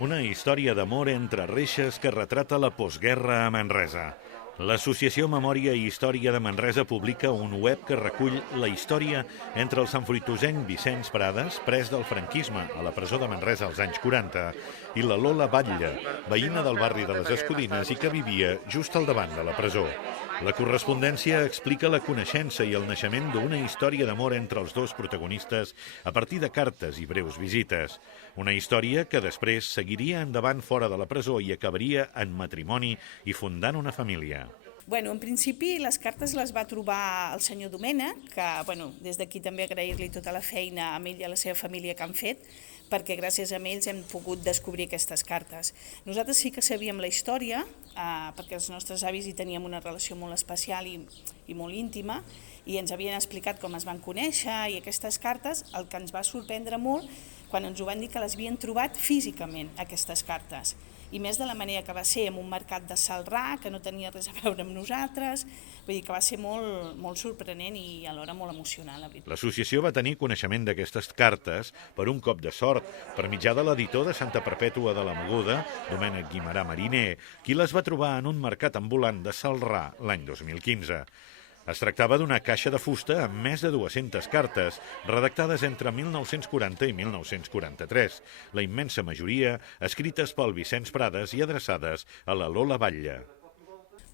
Una història d'amor entre reixes que retrata la postguerra a Manresa. L'Associació Memòria i Història de Manresa publica un web que recull la història entre el santfruitosenc Vicenç Prades, pres del franquisme a la presó de Manresa als anys 40, i la Lola Batlle, veïna del barri de les Escudines i que vivia just al davant de la presó. La correspondència explica la coneixença i el naixement d'una història d'amor entre els dos protagonistes a partir de cartes i breus visites. Una història que després seguiria endavant fora de la presó i acabaria en matrimoni i fundant una família. En principi les cartes les va trobar el senyor Domènech, que des d'aquí també agrair-li tota la feina a ell i a la seva família que han fet, perquè gràcies a ells hem pogut descobrir aquestes cartes. Nosaltres sí que sabíem la història, perquè els nostres avis hi teníem una relació molt especial i molt íntima, i ens havien explicat com es van conèixer, i aquestes cartes, el que ens va sorprendre molt, quan ens ho van dir que les havien trobat físicament, aquestes cartes, i més de la manera que va ser en un mercat de Celrà, que no tenia res a veure amb nosaltres, vull dir que va ser molt sorprenent i alhora molt emocionant, la veritat. L'associació va tenir coneixement d'aquestes cartes per un cop de sort, per mitjà de l'editor de Santa Perpètua de la Mogoda, Domènec Guimerà Mariner, qui les va trobar en un mercat ambulant de Celrà l'any 2015. Es tractava d'una caixa de fusta amb més de 200 cartes, redactades entre 1940 i 1943, la immensa majoria escrites pel Vicenç Prades i adreçades a la Lola Batlle.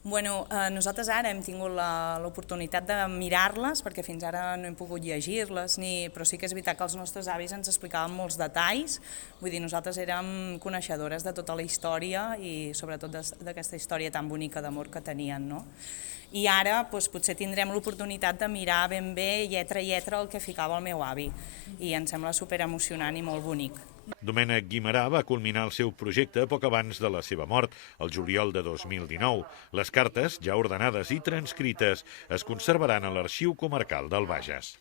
Nosaltres ara hem tingut l'oportunitat de mirar-les, perquè fins ara no hem pogut llegir-les, però sí que és veritat que els nostres avis ens explicaven molts detalls, vull dir, nosaltres érem coneixedores de tota la història i sobretot d'aquesta història tan bonica d'amor que tenien, no? I ara potser tindrem l'oportunitat de mirar ben bé, lletra a lletra, el que ficava el meu avi, i em sembla superemocionant i molt bonic. Domènec Guimerà va culminar el seu projecte poc abans de la seva mort, el juliol de 2019. Les cartes, ja ordenades i transcrites, es conservaran a l'Arxiu Comarcal del Bages.